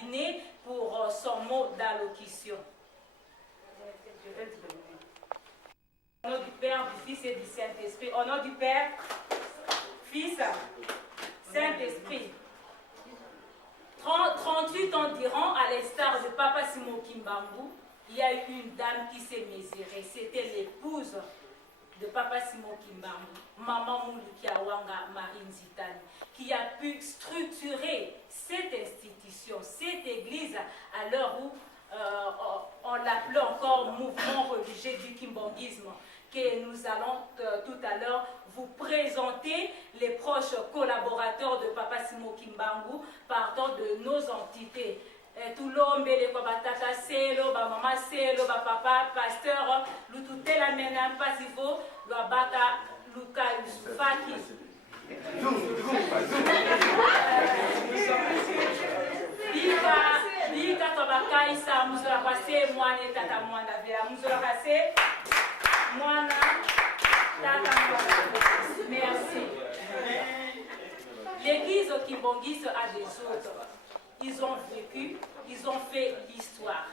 cabinet pour son mot d'allocution. Au nom du Père, du Fils et du Saint-Esprit. Au nom du Père, Fils, Saint-Esprit. 38 ans durant, à l'instar de Papa Simon Kimbambu, il y a eu une dame qui s'est mesurée. C'était l'épouse de Papa Simon Kimbambu, Maman Moulikiawanga Marine Zitani, qui a pu structurer cette institution, cette église, à l'heure où on l'appelait encore mouvement religieux du kimbanguisme, que nous allons tout à l'heure vous présenter les proches collaborateurs de Papa Simon Kimbangu partant de nos entités. Tout l'homme, les Kobataka Selo, Maman Selo, Papa, Pasteur, Lututela Mena Pasivo, Luabaka, Luka Yusufaki. Bika Tobaka Isa, Mouzola Kase, Moine Tata Mwanda Vera, Mouzola Kase, Moana Tata Mwanda. Merci. L'église Kimbangiste a des autres. Ils ont vécu, ils ont fait l'histoire.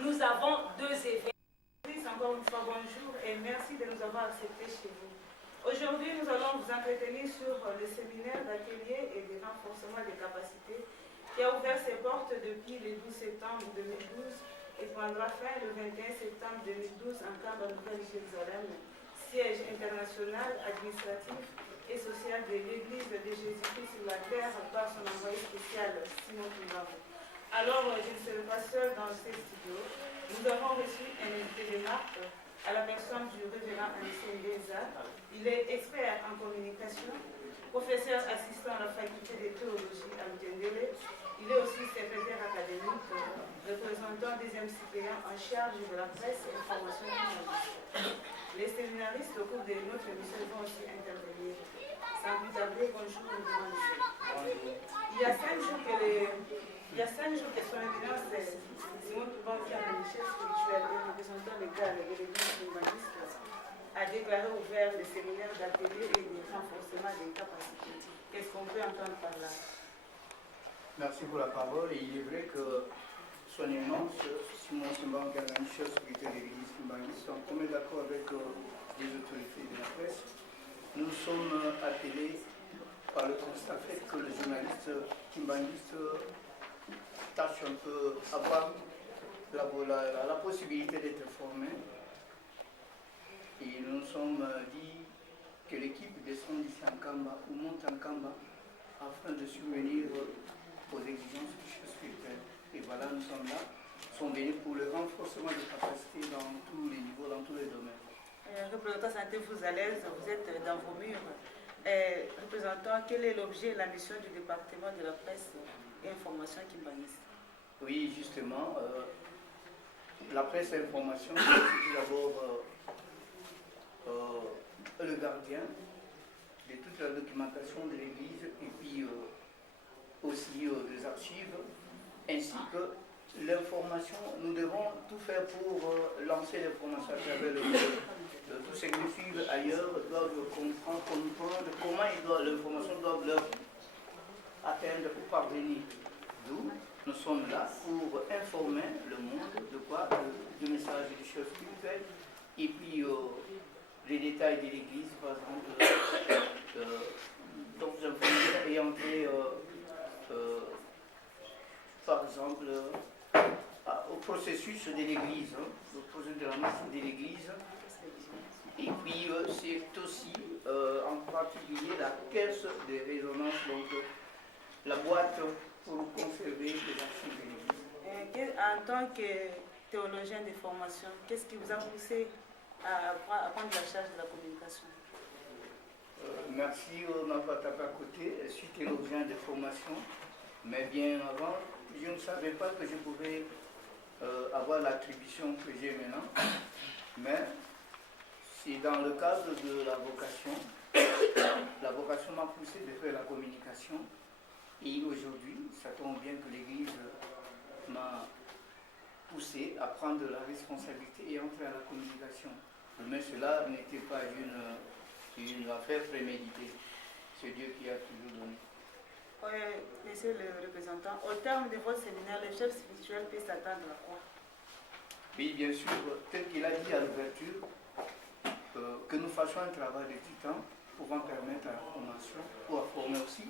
Nous avons deux événements. Encore une fois, bonjour et merci de nous avoir acceptés chez vous. Aujourd'hui, nous allons vous entretenir sur le séminaire d'atelier et de renforcement des capacités qui a ouvert ses portes depuis le 12 septembre 2012 et prendra fin le 21 septembre 2012 en Camp Nouvelle-Jérusalem, siège international, administratif et social de l'Église de Jésus-Christ sur la terre par son envoyé spécial Simon Kimbambu. Alors, je ne serai pas seul dans ces studios. Nous avons reçu un invité de marque à la personne du révérend Anicien Ndeza. Il est expert en communication, professeur assistant à la faculté de théologie à Mutendele. Il est aussi secrétaire académique, représentant deuxième suppléant en charge de la presse et information journalistique. Les séminaristes au cours de notre émission vont aussi intervenir. Sans plus tarder, bonjour, il y a 5 jours que son éminence Simon Kimbambu, qui est le chef spirituel et représentant légal de l'église humaniste, a déclaré ouvert le séminaire d'atelier et de renforcement des capacités. Qu'est-ce qu'on peut entendre par là? Merci pour la parole. Et il est vrai que son éminence, Simon Kimbambu, qui est le chef spirituel de l'église humaniste, en commun d'accord avec les autorités de la presse, nous sommes appelés par le constat fait que le journaliste kimbanguiste tâche un peu avoir la possibilité d'être formé. Et nous nous sommes dit que l'équipe descend ici en Kamba ou monte en Kamba afin de subvenir aux exigences du chef spirituel. Et voilà, nous sommes là, sont venus pour le renforcement des capacités dans tous les niveaux, dans tous les domaines. Représentant santé, vous à l'aise, vous êtes dans vos murs. Représentant, quel est l'objet et la mission du département de la presse et information kimbanguiste? Oui, justement, la presse et l'information, c'est d'abord le gardien de toute la documentation de l'Église et puis aussi des archives, ainsi que l'information. Nous devons tout faire pour lancer l'information à travers le monde. Tous ceux qui nous suivent ailleurs doivent comprendre comment l'information doit leur atteindre pour parvenir. D'où nous sommes là pour informer le monde de quoi du message du chef spirituel et puis les détails de l'Église, par exemple, donc vous informer et entrer par exemple au processus de l'Église, le processus de la marche de l'Église. Et puis c'est aussi en particulier la caisse de résonance, donc la boîte pour conserver les archives de l'Église. En tant que théologien de formation, qu'est-ce qui vous a poussé à prendre la charge de la communication? Merci m'avoir tapé à côté. Je suis théologien de formation, mais bien avant, je ne savais pas que je pouvais avoir l'attribution que j'ai maintenant. Mais c'est dans le cadre de la vocation. La vocation m'a poussé de faire la communication. Et aujourd'hui, ça tombe bien que l'Église m'a poussé à prendre la responsabilité et entrer à la communication. Mais cela n'était pas une affaire préméditée. C'est Dieu qui a toujours donné. Monsieur le représentant, au terme de votre séminaire, le chef spirituel peut s'attendre à quoi? Oui, bien sûr, tel qu'il a dit à l'ouverture, que nous fassions un travail de titan pouvant permettre à la formation, ou à former aussi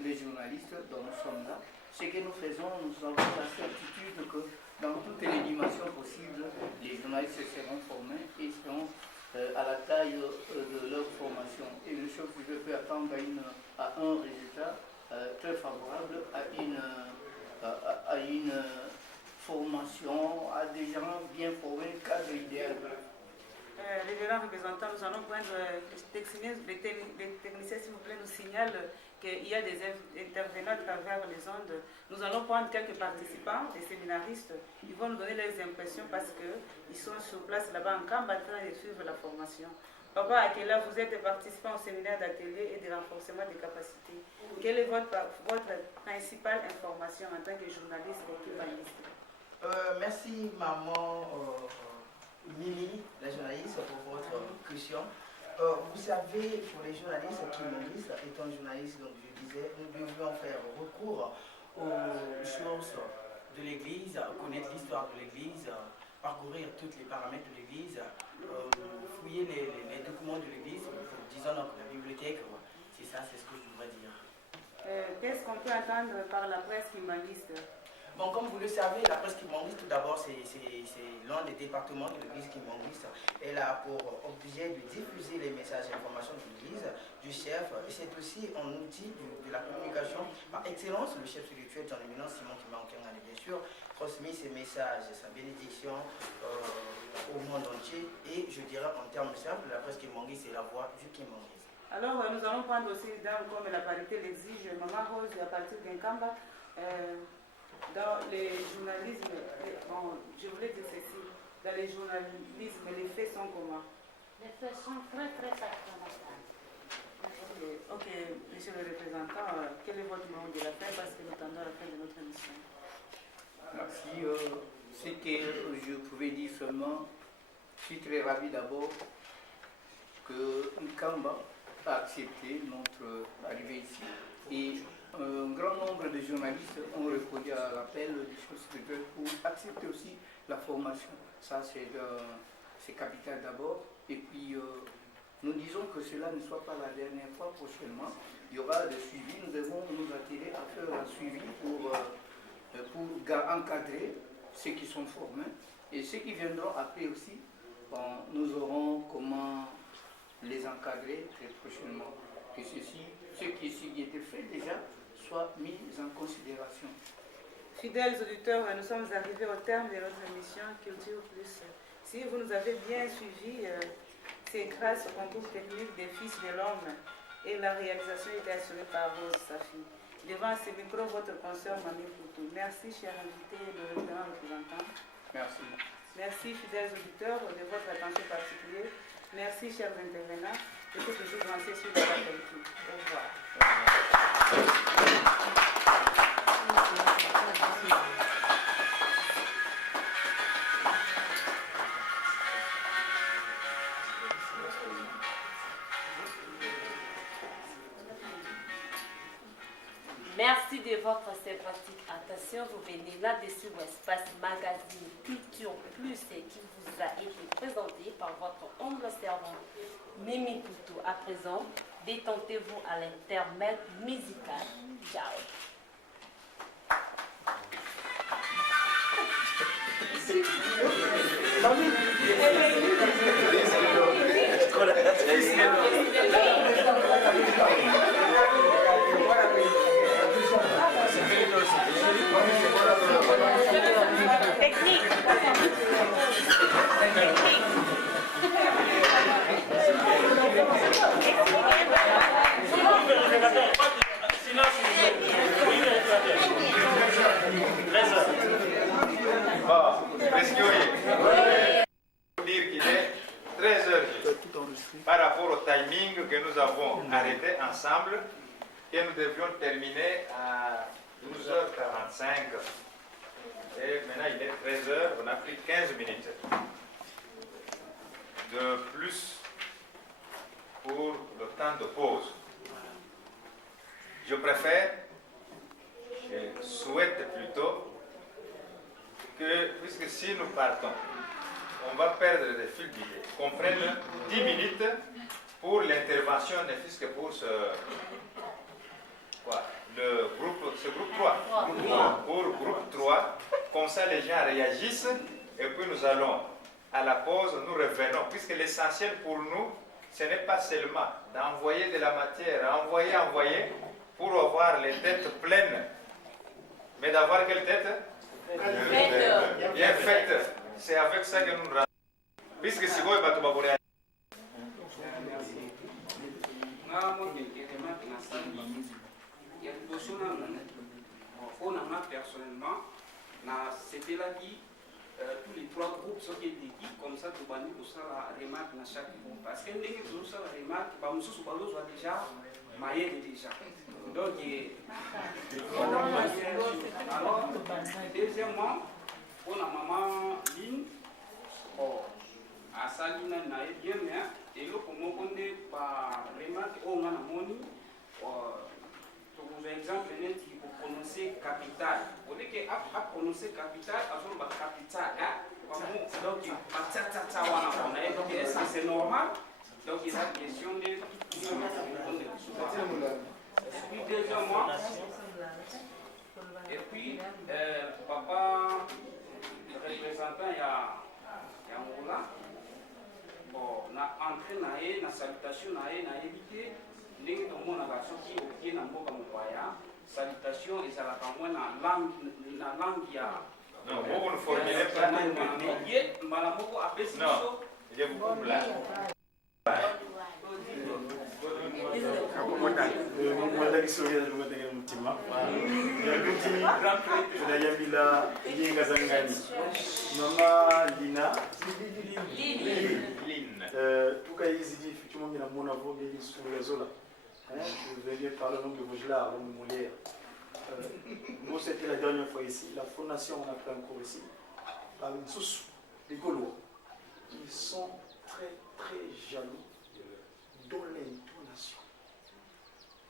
les journalistes dont nous sommes là. Ce que nous faisons, nous avons la certitude que dans toutes les dimensions possibles, les journalistes seront formés et seront à la taille de leur formation. Et le chef peut attendre à un résultat très favorable, à une formation, à des gens bien formés, cadre idéal. Révérend représentant, nous allons prendre les techniciens, s'il vous plaît, nous signalent qu'il y a des intervenants à travers les ondes. Nous allons prendre quelques participants, des séminaristes. Ils vont nous donner leurs impressions parce qu'ils sont sur place là-bas en Kamba en train de suivre la formation. Papa Akela, vous êtes participant au séminaire d'atelier et de renforcement des capacités. Quelle est votre principale information en tant que journaliste et équivaliste? Merci maman Mimi, la journaliste, pour votre question. Vous savez, pour les journalistes qui m'enregistrent, étant journaliste, donc je disais, nous devions faire recours aux sources de l'Église, connaître l'histoire de l'Église, parcourir tous les paramètres de l'Église, fouiller les documents de l'Église, disons donc la bibliothèque, c'est ça, c'est ce que je voudrais dire. Qu'est-ce qu'on peut attendre par la presse humaniste? Bon, comme vous le savez, la presse kimbanguiste, tout d'abord, c'est l'un des départements de l'église kimbanguiste. Elle a pour objet de diffuser les messages et informations de l'église, du chef, et c'est aussi un outil de la communication par excellence. Le chef spirituel, son éminence Simon Kimbanguiste, bien sûr, transmis ses messages, sa bénédiction au monde entier. Et je dirais en termes simples, la presse kimbanguiste, c'est la voix du kimbanguiste. Alors, nous allons prendre aussi, comme la parité l'exige, Maman Rose, à partir d'un Kamba. Dans les journalismes, bon, je voulais dire ceci, dans les journalismes, les faits sont comment? Les faits sont très sacramentales. Ok, monsieur le représentant, quel est votre mot de la fin parce que nous attendons la fin de notre émission? Merci. Ce que je pouvais dire seulement, je suis très ravi d'abord que Nkamba a accepté notre arrivée ici et un grand nombre de journalistes ont répondu à l'appel du chef spirituel pour accepter aussi la formation. Ça, c'est capital d'abord. Et puis, nous disons que cela ne soit pas la dernière fois prochainement. Il y aura des suivis. Nous devons nous attirer à faire un suivi pour encadrer ceux qui sont formés. Et ceux qui viendront après aussi, bon, nous aurons comment les encadrer très prochainement. Que ce qui était fait déjà, soit mis en considération. Fidèles auditeurs, nous sommes arrivés au terme de notre émission Culture Plus. Si vous nous avez bien suivis, c'est grâce au concours technique des Fils de l'Homme et la réalisation était assurée par Rose Safi. Devant ce micro, votre consoeur Mamie Poutou. Merci, chers invités et le représentant. Merci. Merci, fidèles auditeurs, de votre attention particulière. Merci, chers intervenants. Je peux toujours lancer sur la qualité. Au revoir. Merci de votre sympathique attention. Vous venez là-dessus au espace magazine Culture Plus qui vous a été présenté par votre humble servante Mimi Poutou. À présent, détentez-vous à l'intermède musical. Ciao. Technique. Pour dire qu'il est 13h par rapport au timing que nous avons arrêté ensemble, que nous devions terminer à 12h45. Et maintenant il est 13h, on a pris 15 minutes de plus pour le temps de pause. je préfère, je souhaite plutôt que, puisque si nous partons, on va perdre le fil d'idée, qu'on prenne 10 minutes pour l'intervention, ne fût-ce que pour ce groupe 3. Pour groupe 3, comme ça les gens réagissent, et puis nous allons à la pause, nous revenons, puisque l'essentiel pour nous, ce n'est pas seulement d'envoyer de la matière, envoyer, pour avoir les têtes pleines, mais d'avoir quelle tête? Bien faite. C'est avec ça que nous nous rendons. Puisque si vous êtes battu, personnellement, c'était là qui tous les 3 groupes sont des équipes comme ça, tout le monde la remarque dans chaque groupe. Parce que dès que tout ça la remarque, nous sommes déjà maillés déjà. Donc, alors, deuxièmement, pour la maman Lynn, à sa ligne, bien, et là, pour moi, on est par remarque, on a moni. Pour exemple, pour prononcer capital. Au lieu de prononcer capital, on va capital. Donc, c'est normal. Donc, il y a la question de. Et puis, deuxièmement, et puis, papa, le représentant, il y a Angola. Bon, on a entré dans la salutation, on a évité. Ndenge tomona basoki okie na mboka mopaya salutation ezalaka mwa na langue ya non, vous ne formulez pas ye mbala moko apesi biso je vous coupe là. Mama Lina vous veniez par le nom de Vaugelas, l'homme Molière. Nous, c'était la dernière fois ici. La fondation, on a pris un cours ici. Par une source, les Gaulois. Ils sont très, très jaloux dans l'intonation.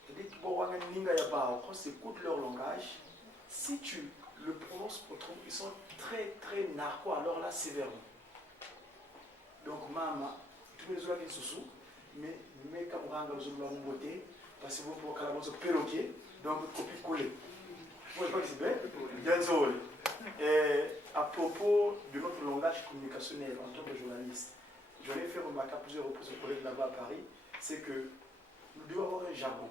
C'est-à-dire quand tu écoutes leur langage, si tu le prononces autrement, ils sont très, très narquois. Alors là, sévèrement. Donc, maman, tous les autres qui sont mais quand on rentre dans une beauté, parce que vous pouvez avoir ce perroquet, donc copier-coller. Vous voyez pas que c'est bien? Et à propos de notre langage communicationnel en tant que journaliste, j'en ai fait remarquer à plusieurs reprises aux collègues là-bas à Paris, c'est que nous devons avoir un jargon.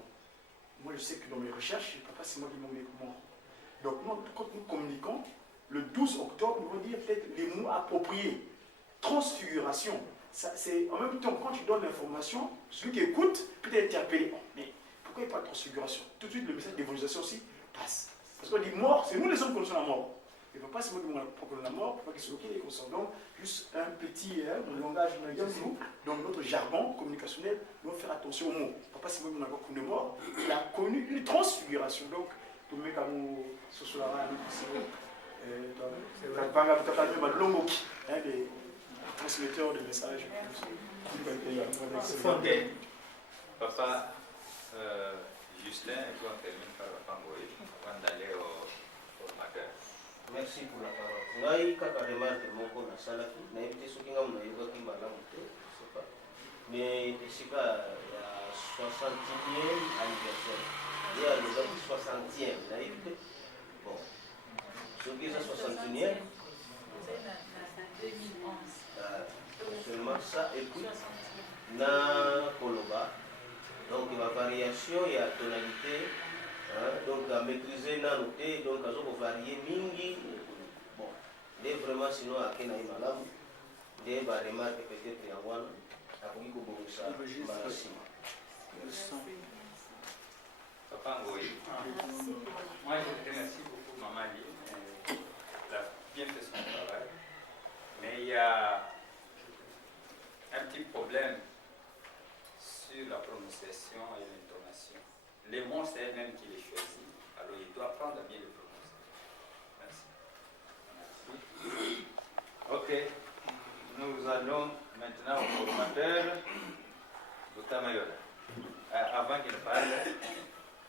Moi, je sais que dans mes recherches, je ne sais pas si moi qui m'en mets comment. Donc, quand nous communiquons, le 12 octobre, nous allons dire peut-être les mots appropriés. Transfiguration. C'est en même temps, quand tu donnes l'information, celui qui écoute peut être interpellé. Oh, mais pourquoi il n'y a pas de transfiguration? Tout de suite, le message d'évangélisation aussi passe. Parce qu'on dit mort, c'est nous les hommes qui connaissons la mort. Il ne faut pas se moquer de la mort, pour pas qu'il se moque des conscients. Donc, juste un petit langage, donc notre jargon communicationnel, nous devons faire attention aux mots. Il ne faut pas se moquer de la mort. Il a connu une transfiguration. Donc, tout le monde a sur la main, des transmetteurs de messages. Ok. Papa Justin, et puis on termine par la Pangoï avant d'aller au formateur. Merci pour la parole. Ngai kaka remarque moko na salaki na évité soki nga mona yebaki malamu te, je sais pas. Mais esika ya 60e anniversaire. Il y a le 60e, na évité. Bon. Soki eza 61e. Seulement ça, et puis na Koloba. Donc la variation, il y a tonalité. Donc à maîtriser na noté, donc à zo varier mingi. Bon, dès vraiment sinon à Kenaï Malam, dès bah remarque peut-être y a one, à Kiko Borusa, Marassi. Papa Ngoï. Moi je te remercie beaucoup Maman Lynn. Elle a bien fait son travail. Mais il y a un petit problème sur la prononciation et l'intonation. Les mots, c'est elle-même qui les choisit. Alors, il doit apprendre à bien les prononcer. Merci. Ok. Nous allons maintenant au formateur, Dr. Mayola. Avant qu'il parle,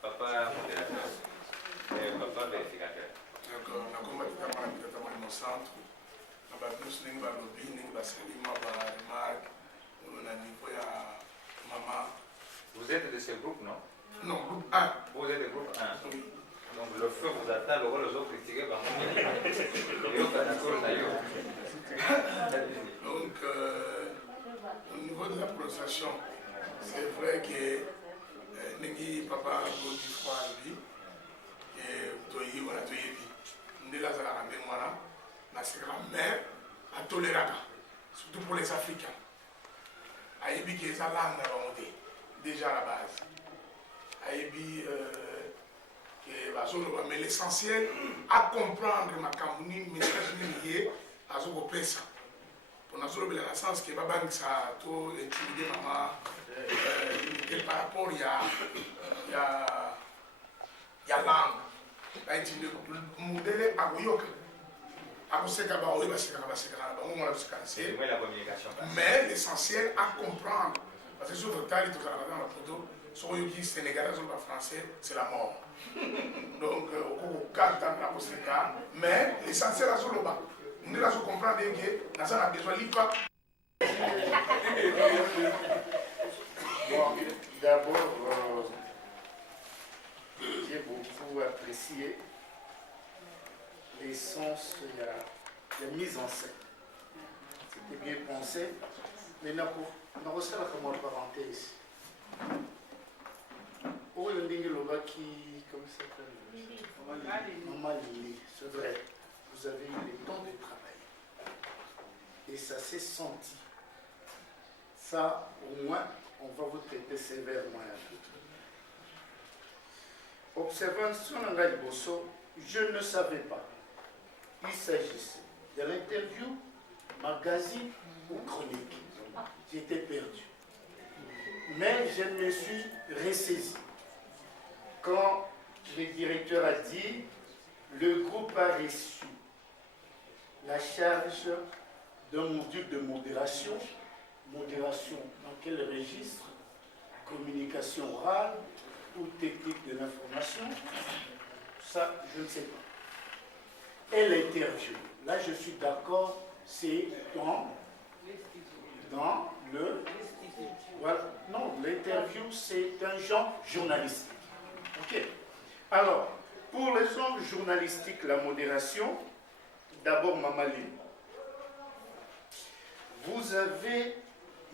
Papa nyonso ndenge balobi ndenge basali mwa baremarque na niveau ya mama. Vous êtes de ce groupe, non? Non, groupe 1. Vous êtes de groupe 1. Oui. Donc le feu vous attend, le rôle les autres critiqués par moi. Donc au niveau de la prononciation, c'est vrai que Nengi Papa Godi Foualbi et Toyi Wana Toyebi, Ndela Zala Ndemwana, c'est grand-mère à Tolérada, surtout pour les Africains. Aïbi qui est sa langue déjà à la base. Aïbi mais l'essentiel à comprendre ma camouni, message lié à ce que ça. Pour nous la sens que Baba ça tout intimidé maman par rapport il y a langue. Là intimidé modèle à Goyoka. Mais l'essentiel à comprendre, parce que sur le tas, il y a dans la photo, sur le qui sénégalais, sur le français, c'est la mort. Donc, au cas de la mais l'essentiel à sur le bas. Nous devons comprendre que nous avons besoin de l'IPA. D'abord, j'ai beaucoup apprécié l'essence de la mise en scène. C'était bien pensé. Mais nous avons comme une parenthèse. Pour le Ndingeloba qui, comment ça s'appelle? Maman Lili, c'est vrai. Vous avez eu le temps de travailler. Et ça s'est senti. Ça, au moins, on va vous traiter sévèrement un peu. Observation en Bosso, je ne savais pas. Il s'agissait de l'interview, magazine ou chronique. J'étais perdu. Mais je me suis ressaisi. Quand le directeur a dit, le groupe a reçu la charge d'un module de modération. Modération dans quel registre? Communication orale ou technique de l'information? Ça, je ne sais pas. Et l'interview, là je suis d'accord, c'est dans le... Voilà. Non, l'interview c'est un genre journalistique. Ok. Alors, pour les genres journalistiques, la modération, d'abord Mamaline. Vous avez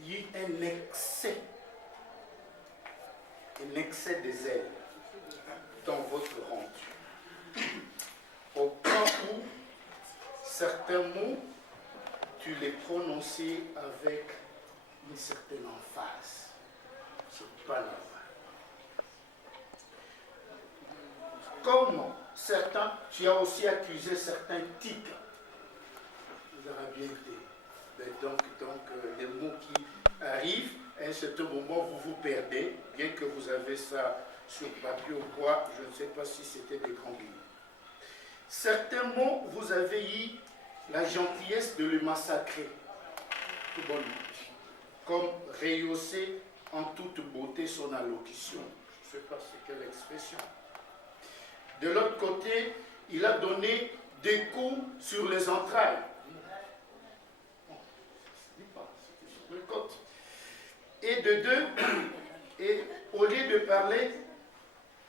eu un excès de zèle dans votre rendu. Au point où certains mots, tu les prononçais avec une certaine emphase. C'est pas normal. Comme certains, tu as aussi accusé certains tics. Vous avez bien été. Donc, des mots qui arrivent, à un certain moment, vous vous perdez, bien que vous avez ça sur papier ou quoi, je ne sais pas si c'était des grands lignes. Certains mots, vous avez eu la gentillesse de le massacrer. Tout bon. Comme rehausser en toute beauté son allocution. Je ne sais pas c'est quelle expression. De l'autre côté, il a donné des coups sur les entrailles. Et de deux, et au lieu de parler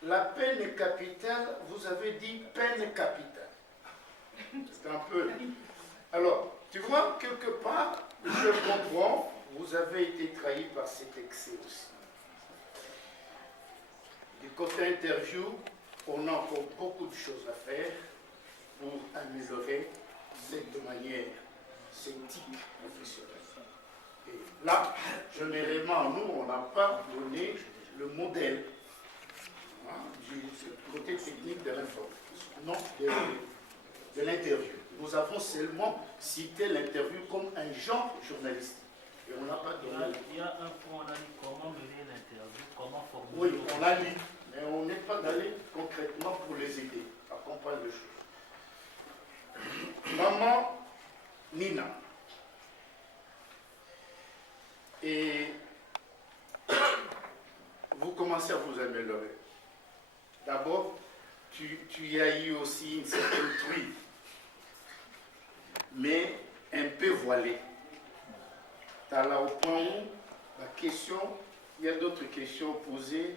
la peine capitale, vous avez dit peine capitale. C'est un peu... Alors, tu vois, quelque part, je comprends, vous avez été trahi par cet excès aussi. Du côté interview, on a encore beaucoup de choses à faire pour améliorer cette manière, cette type professionnelle. Et là, généralement, nous, on n'a pas donné le modèle du côté technique de l'information, non, de l'interview. Nous avons seulement cité l'interview comme un genre journalistique. Et on n'a pas donné... Il y a un point, on a dit comment mener l'interview, comment formuler... Oui, on a dit, mais on n'est pas allé concrètement pour les aider à comprendre les choses. Maman Nina. Et vous commencez à vous améliorer. D'abord, tu y as eu aussi une certaine truie, mais un peu Vallée. Là au point où la question, il y a d'autres questions posées.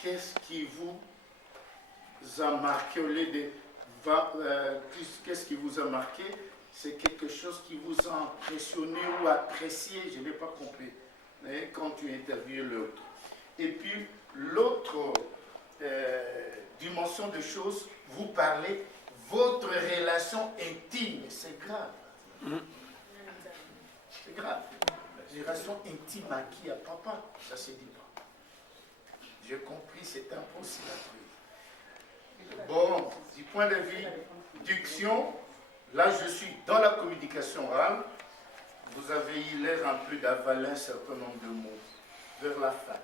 Qu'est-ce qui vous a marqué au lieu de qu'est-ce qui vous a marqué? C'est quelque chose qui vous a impressionné ou apprécié, je n'ai pas compris, quand tu interviews l'autre. Et puis l'autre dimension de choses, vous parlez votre relation intime, c'est grave. C'est grave. Relation intime à qui? À papa, ça se dit pas. J'ai compris, c'est impossible à trouver. Bon, du point de vue diction, là je suis dans la communication orale. Vous avez eu l'air un peu d'avaler un certain nombre de mots vers la fin.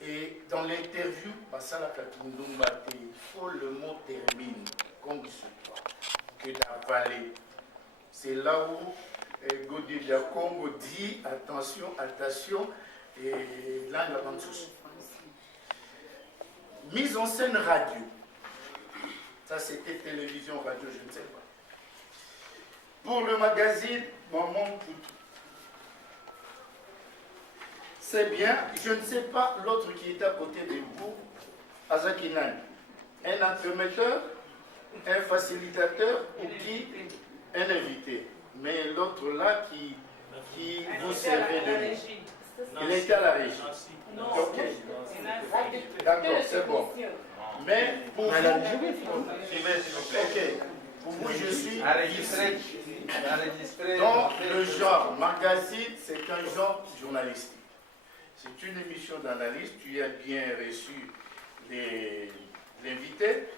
Et dans l'interview, il faut le mot termine, comme il se doit, que d'avaler. C'est là où Godi Congo dit attention, attention, et là il y a pas de souci. Mise en scène radio. Ça c'était télévision, radio, je ne sais pas. Pour le magazine, Maman Poutou. C'est bien, je ne sais pas l'autre qui était à côté de vous, Azakinan. Un entremetteur, un facilitateur ou qui? Un invité. Mais l'autre là qui vous servait de lui. Il était à la régie. Ok. D'accord, c'est bon. Mais pour vous, pour vous, je suis ici. Donc, le genre magazine, c'est un genre journalistique. C'est une émission d'analyse. Tu as bien reçu l'invité.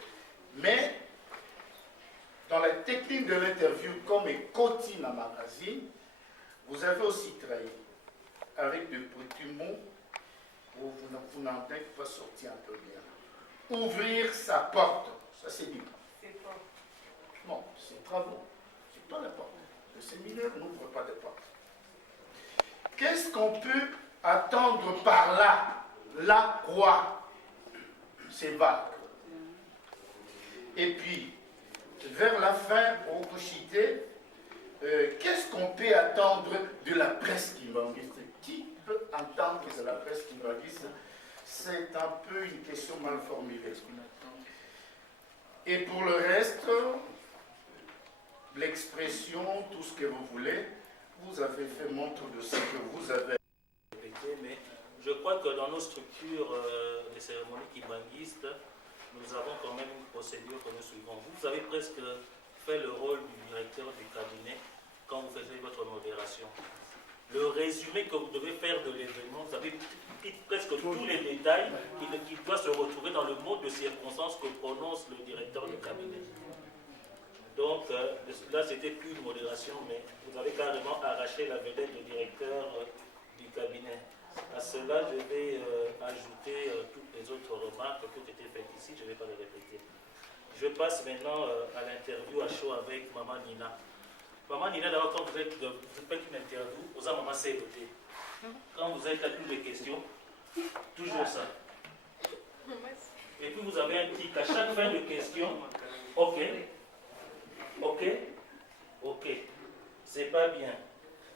Mais, dans la technique de l'interview, comme Cotine à magazine, vous avez aussi travaillé avec de petits mots où vous n'entendez pas sortir un peu bien. Ouvrir sa porte, ça c'est dit. Non, c'est travaux, c'est pas la porte. Le séminaire n'ouvre pas de porte. Qu'est-ce qu'on peut attendre par là? La croix, c'est vague. Et puis, vers la fin, au Couchité, qu'est-ce qu'on peut attendre de la presse kimbanguiste? Qui peut entendre de la presse kimbanguiste? C'est un peu une question mal formulée. Et pour le reste, l'expression, tout ce que vous voulez, vous avez fait montre de ce que vous avez répété, mais je crois que dans nos structures de cérémonies kimbanguistes, nous avons quand même une procédure que nous suivons. Vous avez presque fait le rôle du directeur du cabinet quand vous faisiez votre modération. Le résumé que vous devez faire de l'événement, vous avez dit presque tous les détails qui doivent se retrouver dans le mot de circonstance que prononce le directeur du cabinet. Donc là, c'était plus une modération, mais vous avez carrément arraché la vedette du directeur du cabinet. À cela, je vais ajouter toutes les autres remarques qui ont été faites ici, je ne vais pas les répéter. Je passe maintenant à l'interview à chaud avec Maman Nina. Maman Nina, d'abord, quand vous faites une interview, vous avez Maman Séloté. Quand vous avez toutes les questions, toujours ça. Et puis vous avez un tic à chaque fin de question. Ok, ok, ok, c'est pas bien.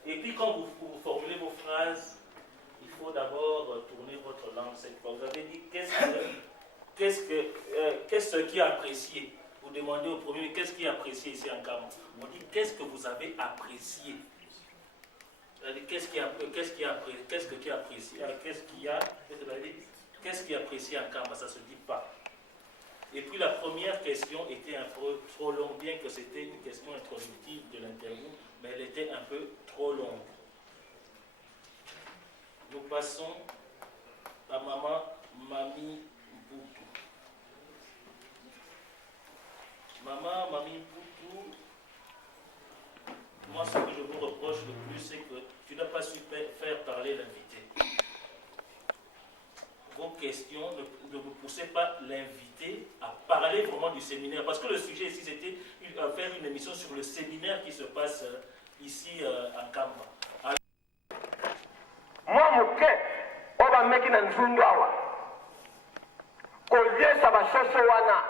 Et puis quand vous formulez vos phrases, il faut d'abord tourner votre langue cette fois. Vous avez dit qu'est-ce qui est apprécié? Vous demandez au premier, qu'est-ce qui est apprécié ici en Cameroun? On dit qu'est-ce que vous avez apprécié? Qu'est-ce qui est apprécié? Qu'est-ce qui est apprécié en Cameroun? Ça ne se dit pas. Et puis la première question était un peu trop longue, bien que c'était une question introductive de l'interview, mais elle était un peu trop longue. Nous passons à Mamie Poutou. Mamie Poutou, moi ce que je vous reproche le plus, c'est que tu n'as pas su faire parler l'invité. Vos questions ne vous poussez pas l'invité à parler vraiment du séminaire. Parce que le sujet ici, c'était faire une émission sur le séminaire qui se passe ici en Kamba. Moi, moke, on va mettre dans Zundu awa. Kolie saba soso wana,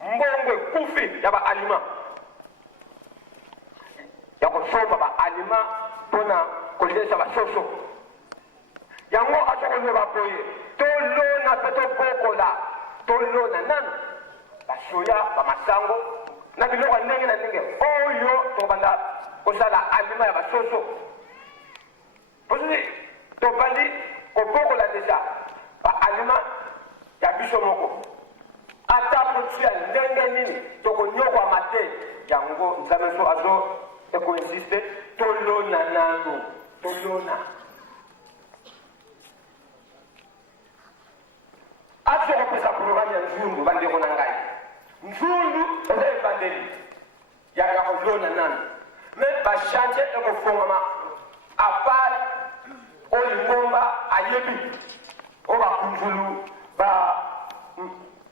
mbongwe kufi yaba aliment. ya kosomba baalima mpona kolesa basoso yango azokoyeba boye tolona mpe tobokola tolona nanu basoya bamasango na biloko ya ndenge na ndenge oyo tokobanda kosala alima ya basoso posidi tobandi kobokola deja baalima ya biso moko ata produit ya ndenge nini tokonyokwama te yango nzambe so azo ekoinsiste tolona nanu tolona azokopesa programme ya nzundu bandeko na ngai nzundu eza ebandeli ya kolona nanu me bachange ekofongama apart oyo ngomba ayebi oyo bakunzulu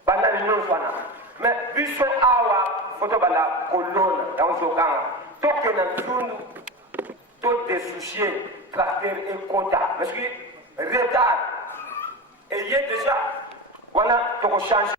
banani nyonso wana me biso awa fo tobanda kolona yango tokanga tokenda nzundu todesucie tracteur ekota parceque retard eye déjà wana tokochange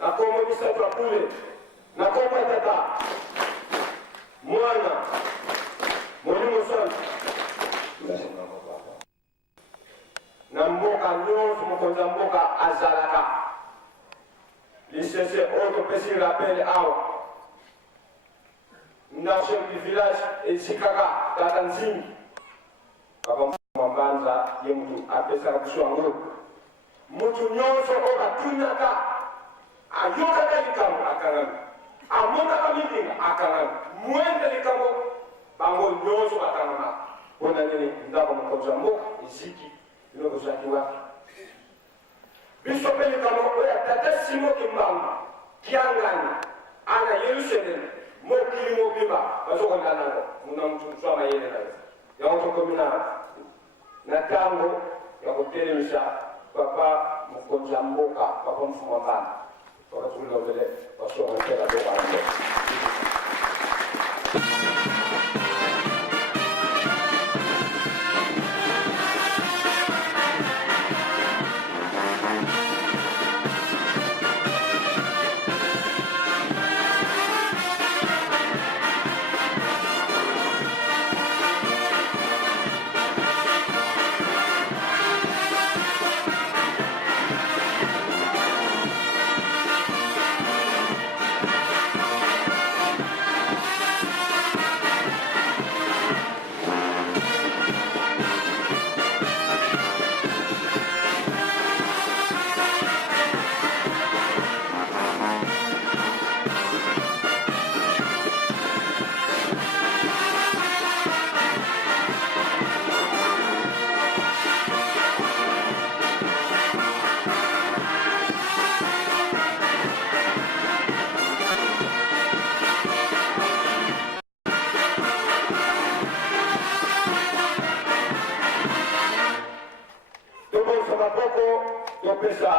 na kombo misato apule na kombo ya tata mwana molimo santu na mboka nyonso mokonzi ya mboka azalaka lisense oyo topesi rappel awa na chef du village esikaka tata nzingi papa mwanza ye mutu apesaka biso yango mutu nyonso oyo atunaka ayokaka likambo akangami amonaka milinga akangami mwende likambo bango nyonso bakangamaka mpona nini ndako mokonzi ya mboka eziki bino kozwaki wapi biso mpe likambo oyo tata simo kimbamba kiangani ana yerusalemu mokili mobimba bazokonda nango muna mutu zwa mayele nayo yango tokomi na ntango ya kotelemisa papa mokonzi ya mboka papa mfumu wa mbanda bakatulobele basongantela bokango topesa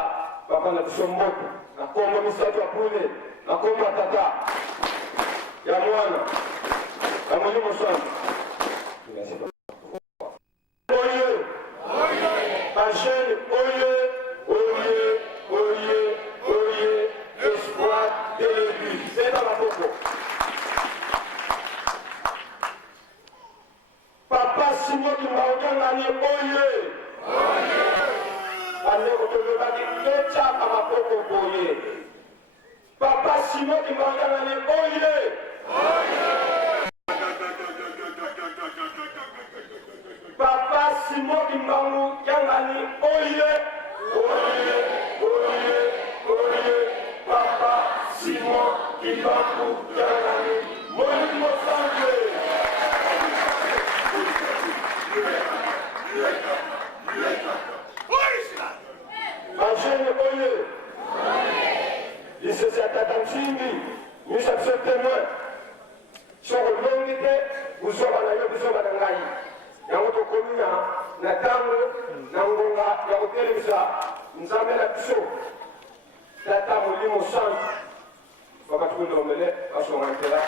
papa na biso mbote na kombo misato apule na kombo ya tata ya mwana ya molimo santu oye bajene oye espoir de l'église c'est dans la boko papa simoni maonyangani oye bandeko tolobaki tocaka maboko boye papa simo kimangangani oye papa simo kimbangu yangani oye papa simo kimbangu yangani molimo sange Bajene oye, lycée c'est à Tatanchimbi, nous sommes témoins. Sur le long vous sommes à la yobison à Nangaï. Yamoto Komina, Natango, Nangonga, Yamotelisa, nous avons la biso. Tata Molimo Santo, Bakatoué Domele, à son intérêt.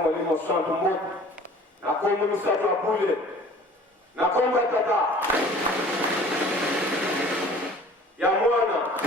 Molimo Santo Mboka na kombo misato apule na kombo ya tata ya mwana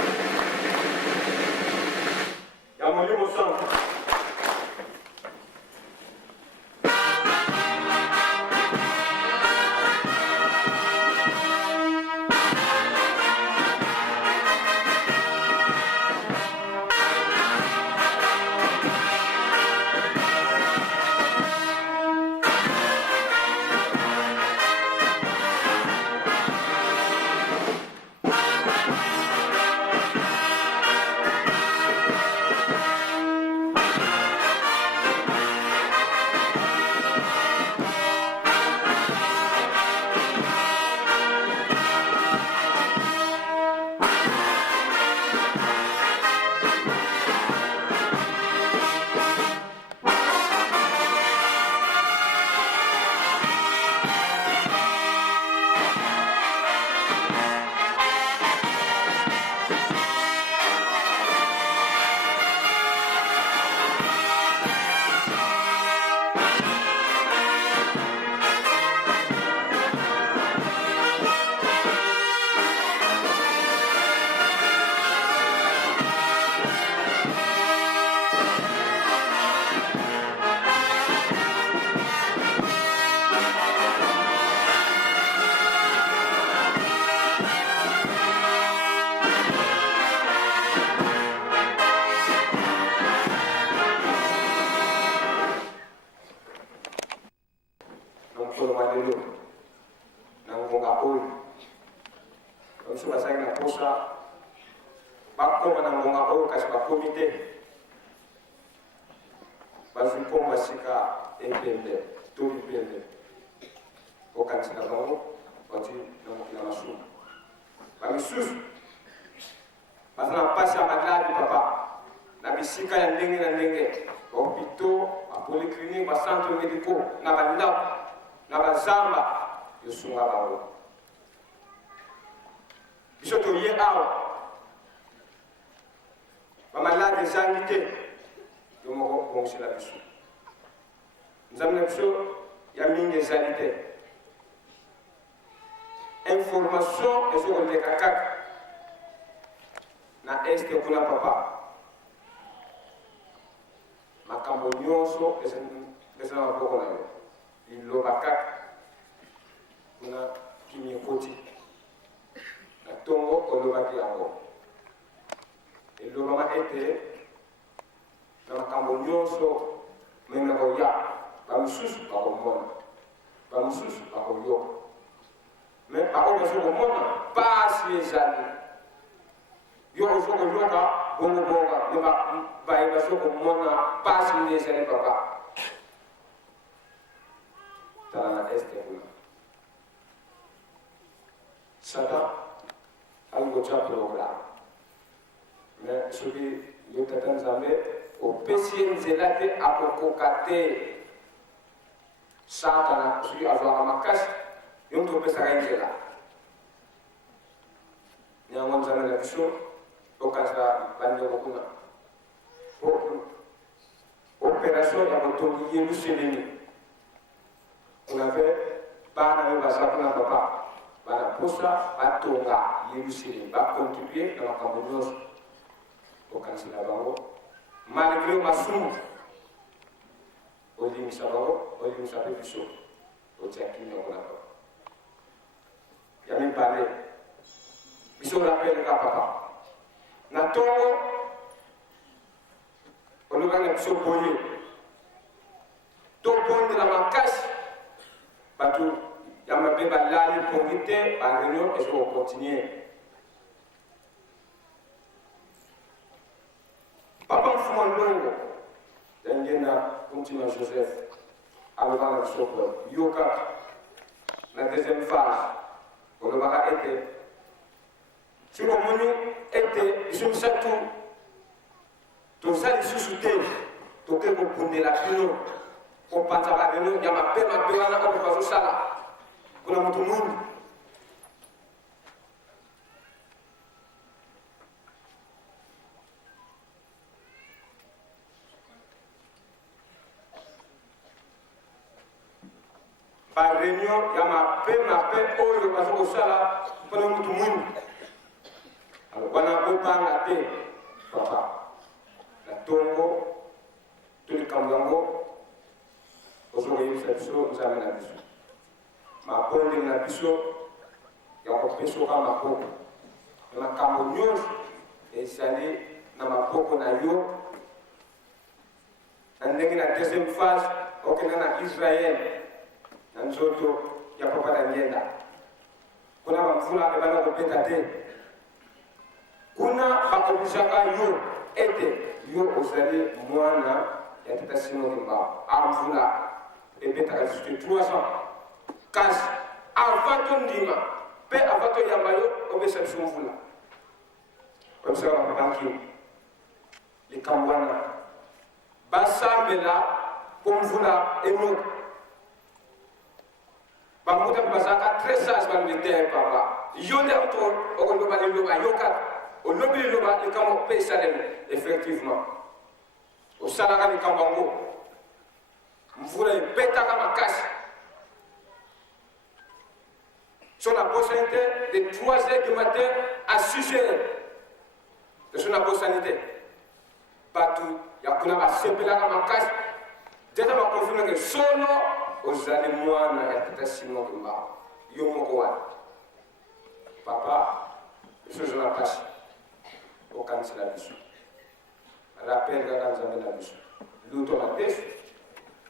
posa bakoma na ngonga oyo kasi bakomi te bazwi komba sika empembe to bipembe okanisaka bango bati na mokili ya masumu bamisusu baza na mpasi ya maladi papa na bisika ya ndenge na ndenge bahopito bapolyclinique bacentre médicaux na bandako na bazamba yosunga bango biso toye awa bamaladi ezangi te yo moko bongosela biso nzambe na biso ya mingi ezali te information ezokoleka kaka na este kuna papa makambo nyonso eza na maboko na yo liloba kaka kuna kimi ekoti na ntongo olobaki yango elobama ete na makambo nyonso meme koya bamosusu bakomona bamosusu bakoyoka me baoyo bazokomona pasi ezali yo ozokoyoka bongobonga me baye bazokomona pasi nde ezali papa tala na este kuna satan alingotya programme me soki yo tata nzambe opesi ye nzela te akokoka te satana soki azwaka makasi yo moto opesaka ye nzela yango nzambe na biso okanisaka bandeko kuna opération ya kotongi yeluselemi kunave bana oyo baza kuna papa bana posa batonga yeluselemi bacontribue na makambo nyonso okanisela bango malgré masumu olimisa bango olimisa mpe biso otia kinoko na bango ya mibale biso rapeleka papa na ntongo olobaki na biso boye tobondela makasi bato ya mabe balali pongi te bareunion ezokokontinue papa mfuma ndongo yangenda continua Joseph alobaka na biso yoka na deuxième phase olobaka ete soki omoni ete biso misatu toza lisusu te toke kobundela bino kopanza bareunion ya mabe mabe wana oyo bazosala kuna moto mundu bareunion ya mabe oyo bazokosala mpona moto mundu wana bopanga te papa na ntongo to likambo yango ozokoyebisa biso nzambe na biso mabondeli na biso ya kopesoka maboko na makambo nyonso ezali na maboko na yo na ndenge na deuxième phase okenda na Israel na nzoto ya papa na ngenda kuna bamvula ebana kobeta te kuna bakobisaka yo ete yo ozali mwana ya tata Simon Kimba amvula ebetaka lisusu 3 ans kasi avant tondima mpe avant toyamba yo obesa biso mvula obisaka bapapankini likambo wana basambela po mvula enoka bamuta mpe bazalaka très sage balobete papa yo nde moto okoloba liloba yoka olobi liloba likambo mpe esalemi effectivement osalaka likambo yango mvula ebetaka makasi so nabosani te de 3h du matin à 6h eso nabosani te bato ya kuna basepelaka makasi tete bakonfirmeke solo ozali mwana ya tata Simon Kimba yo moko wana papa biso eza na mpasi okanisela biso rappel kaka nzambe na biso luto mateso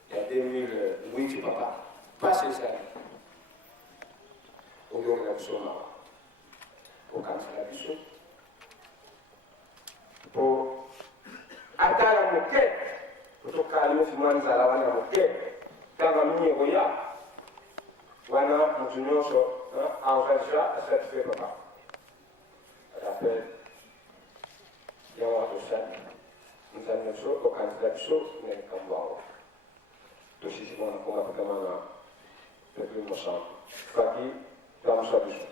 ya 2008 papa mpasi ezali oyokela biso mawa kokanisaka biso po ata ya moke tozokala mofi mwa nzala wana moke ntango mingi ekoya wana motu nyonso engagea asatisfait papa rappel yango wana tosali nzambe na biso tokanisaka biso na likambo yango tosisi mwana mponga pakama na peuple mosango faki tamusa biso.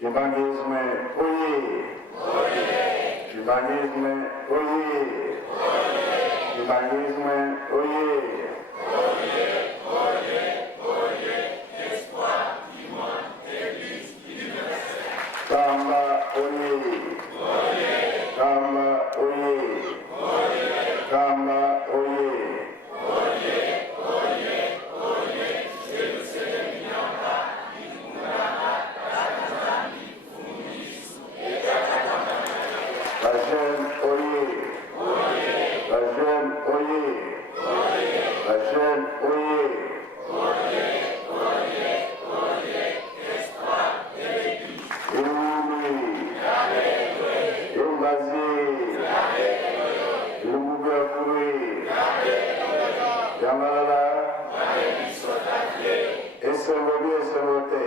Evangelisme, oye! Evangelisme, oye! Evangelisme, oye! Espoir du monde, Église universelle. Kamba, oye! Kamba, oye! Kamba, oye! C'est le Seigneur Nyamba, la jeune, oyez. La jeune, oyez. La jeune, oyez. Espoir de l'Église. Oui. Vas-y. Le gouvernement. Yamalala. Et c'est voté, et c'est voté.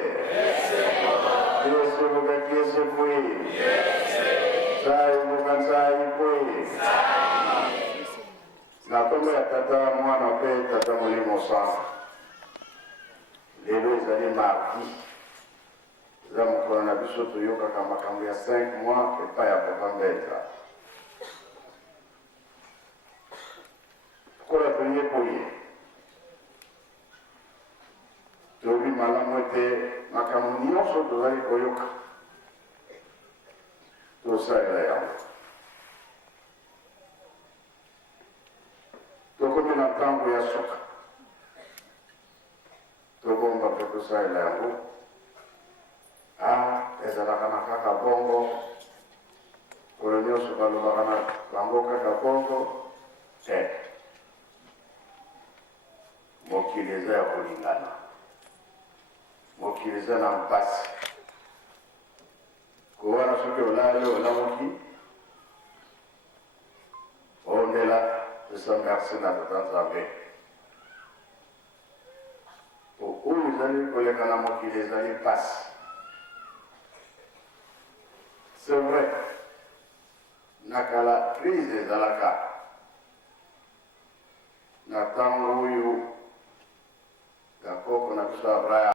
Qui est ce voté, qui est ce bruit? Na kombe ya tata mwana mpe tata molimo sana lelo ezali mardi eza mokolo na biso toyokaka makambo ya 5 mois epai ya papa Mbetra kola toye koye toyebi malamu ete makambo nyonso tozali koyoka tosalela yango tokomi na ntango ya suka tobomba mpe tosalela yango ezalaka na kaka bongo kolo nyonso balobaka na bango kaka bongo te mokili eza ya kolingana mokili eza na mpasi kowana soki olali olamuki ondela esa merci na tata nzambe po oyo ezali koleka na mokili ezali mpasi c'est vrai na kala crise ezalaka na ntango oyo ya koko na biso abraham